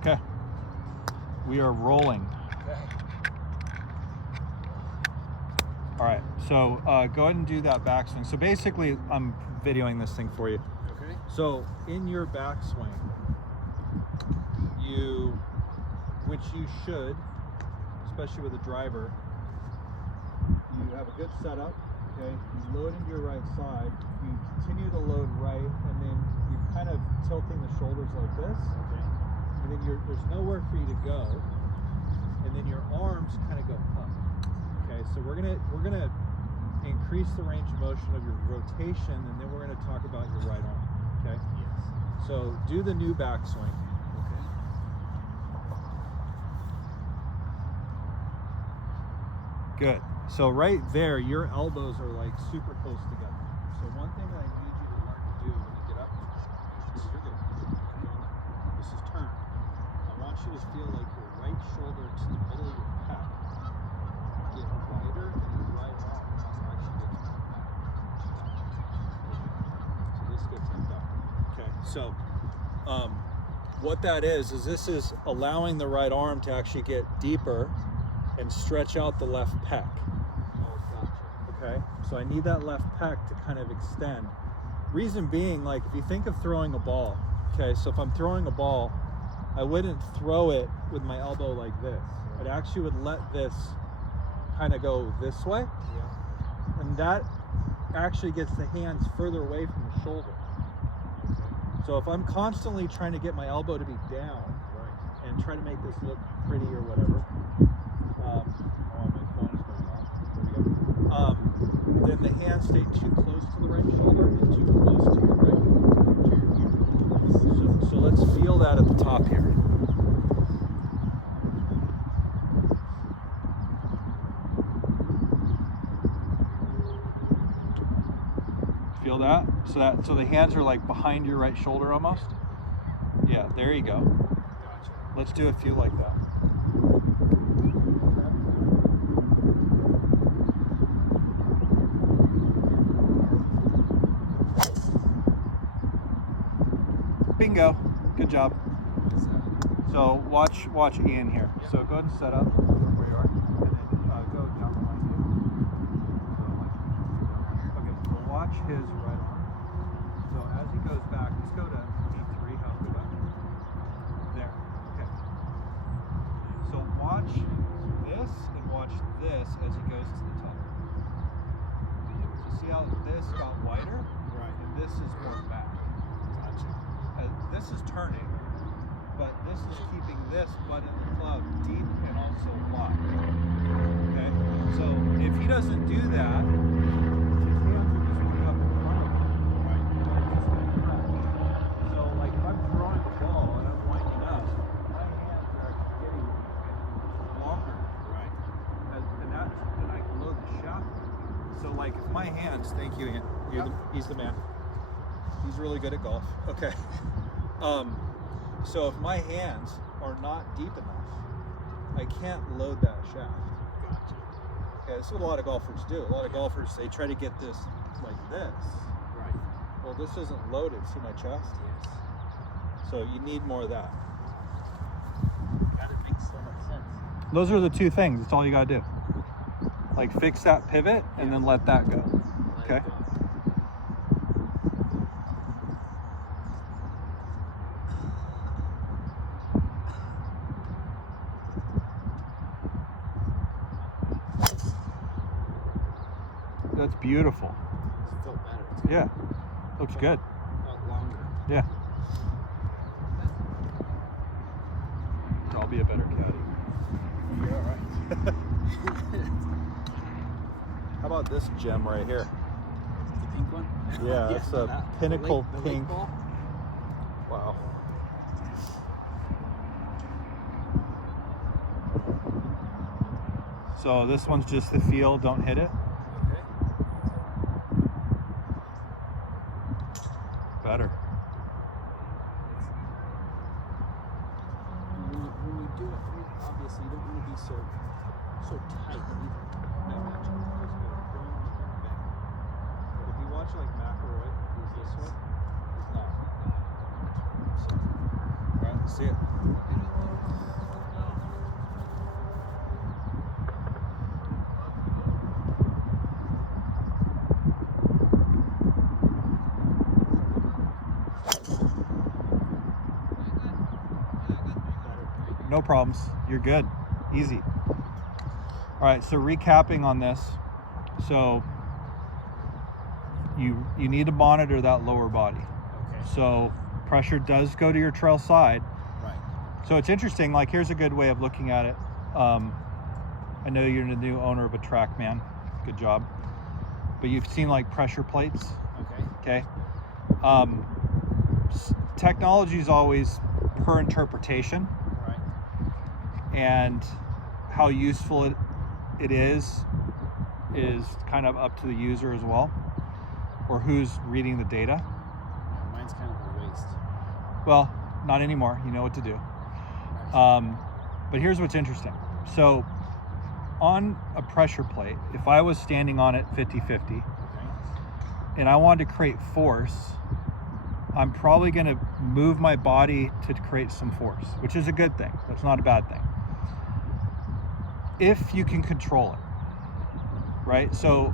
Okay. We are rolling. Okay. All right, so go ahead and do that backswing. So basically, I'm videoing this thing for you. Okay. So in your backswing, which you should, especially with a driver, you have a good setup, okay? You load into your right side, you continue to load right, and then you're kind of tilting the shoulders like this. Okay. And then there's nowhere for you to go, and then your arms kind of go up. Okay, so we're gonna increase the range of motion of your rotation, and then we're gonna talk about your right arm. Okay. Yes. So do the new backswing. Okay. Good. So right there, your elbows are like super close together. So one thing that I need you to learn to do when you get up, this is turn. I want you to feel like your right shoulder to the middle of your pec get wider, and your right arm actually gets more back. So this gets like that. Okay. So what that is this is allowing the right arm to actually get deeper and stretch out the left pec. Oh, gotcha. Okay, so I need that left pec to kind of extend. Reason being, like if you think of throwing a ball, okay, so if I'm throwing a ball, I wouldn't throw it with my elbow like this. It actually would let this kind of go this way, Yeah. and that actually gets the hands further away from the shoulder. Okay. So if I'm constantly trying to get my elbow to be down, Right. and try to make this look pretty or whatever, my phone's going off. There we go. Then the hands stay too close to the right shoulder and too close to your right. So let's feel that at the top here. Feel that? So the hands are like behind your right shoulder almost. Yeah, there you go. Gotcha. Let's do a few like that. Bingo. Good job. So watch Ian here. Yeah. So go ahead and set up where you are, and then go down behind you. Okay, so watch his right arm. So as he goes back, just go to E3, how go back? There, okay. So watch this and watch this as he goes to the top. So see how this got wider? Right. And this is more back. Gotcha. This is turning, but this is keeping this butt in the club deep and also wide. Okay? So if he doesn't do that, his hands are just going up in front of him. Right. And it's just going to crash. So like if I'm throwing the ball and I'm winding up, my hands are actually getting longer. Right. And I can load the shaft. So like if my hands, thank you, Ian. He's the man. He's really good at golf. Okay. So if my hands are not deep enough, I can't load that shaft. Gotcha. Okay, this is what a lot of golfers do. A lot of golfers, they try to get this like this. Right. Well, this isn't loaded. See my chest? Yes. So you need more of that. That makes so much sense. Those are the two things. That's all you gotta do. Like fix that pivot and then let that go. Let Okay. it go. That's beautiful. It's felt better. It's Yeah. Looks good. felt longer. Yeah. I'll be a better caddy. You're all right. How about this gem right here? The pink one? Yeah, that's a that- pinnacle the lake pink. ball? Wow. So this one's just the feel, don't hit it. Okay. Better. When you do it, obviously you don't want to be so tight either. No, if you watch like McElroy, who's this way, he's not. So, all right, let's see it. no problems. You're good. Easy. All right, so recapping on this. So you need to monitor that lower body. Okay. So pressure does go to your trail side. Right. So it's interesting, like here's a good way of looking at it. I know you're the new owner of a TrackMan. Good job. But you've seen like pressure plates. Okay. Okay. Technology is always per interpretation. Right. And how useful it is kind of up to the user as well, or who's reading the data. Yeah, mine's kind of a waste. Well, not anymore. You know what to do. Right. But here's what's interesting. So on a pressure plate, if I was standing on it 50-50 Okay. and I wanted to create force, I'm probably going to move my body to create some force, which is a good thing. That's not a bad thing. If you can control it, right? So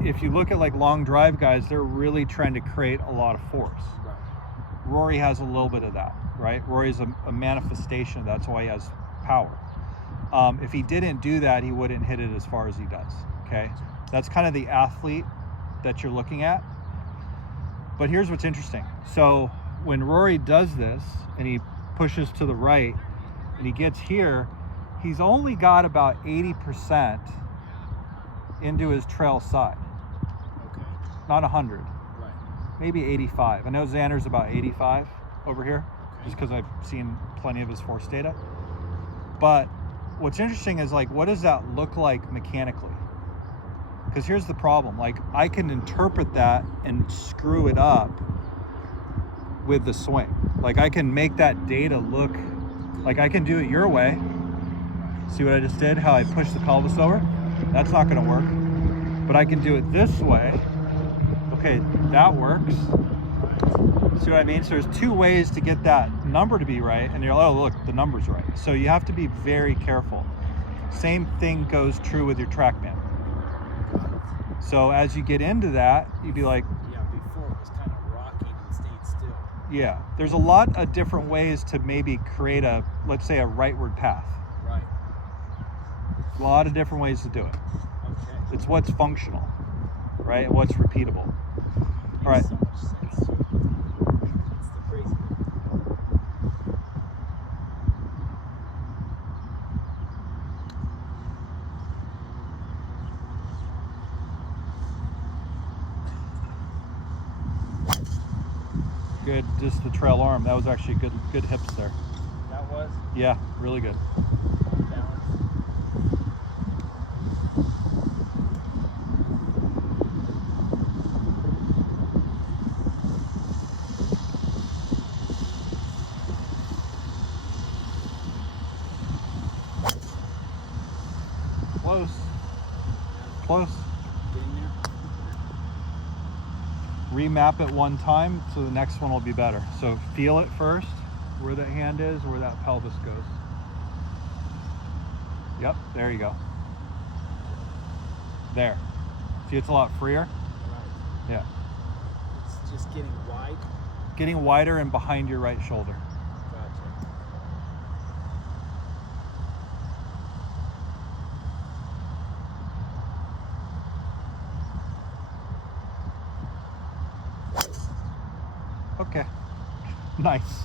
if you look at like long drive guys, they're really trying to create a lot of force. Right. Rory has a little bit of that, right? Rory's a manifestation of that. That's why he has power. If he didn't do that, he wouldn't hit it as far as he does, okay? That's kind of the athlete that you're looking at. But here's what's interesting. So when Rory does this and he pushes to the right and he gets here, he's only got about 80% into his trail side, Okay. not 100, Right. maybe 85. I know Xander's about 85 over here, Okay. just because I've seen plenty of his force data. But what's interesting is like, what does that look like mechanically? Because here's the problem, like I can interpret that and screw it up with the swing. Like I can make that data look, like I can do it your way. See what I just did? How I pushed the pelvis over? That's not gonna work. But I can do it this way. Okay, that works. See what I mean? So there's two ways to get that number to be right, and you're like, oh look, the number's right. So you have to be very careful. Same thing goes true with your TrackMan. So as you get into that, you'd be like, Yeah, before it was kind of rocking and stayed still. yeah, there's a lot of different ways to maybe create a, let's say a rightward path. Right. A lot of different ways to do it. Okay. It's what's functional, right? And what's repeatable. All right. Makes so much sense. It's the crazy bit. Good, just the trail arm. That was actually good hips there. That was Yeah, really good. balance. Close. Close. Getting there. Remap it one time, so the next one will be better. So feel it first, where that hand is, where that pelvis goes. Yep, there you go. There. See, it's a lot freer. Right. Yeah. It's just getting wide. Getting wider and behind your right shoulder. Gotcha. Okay. Nice.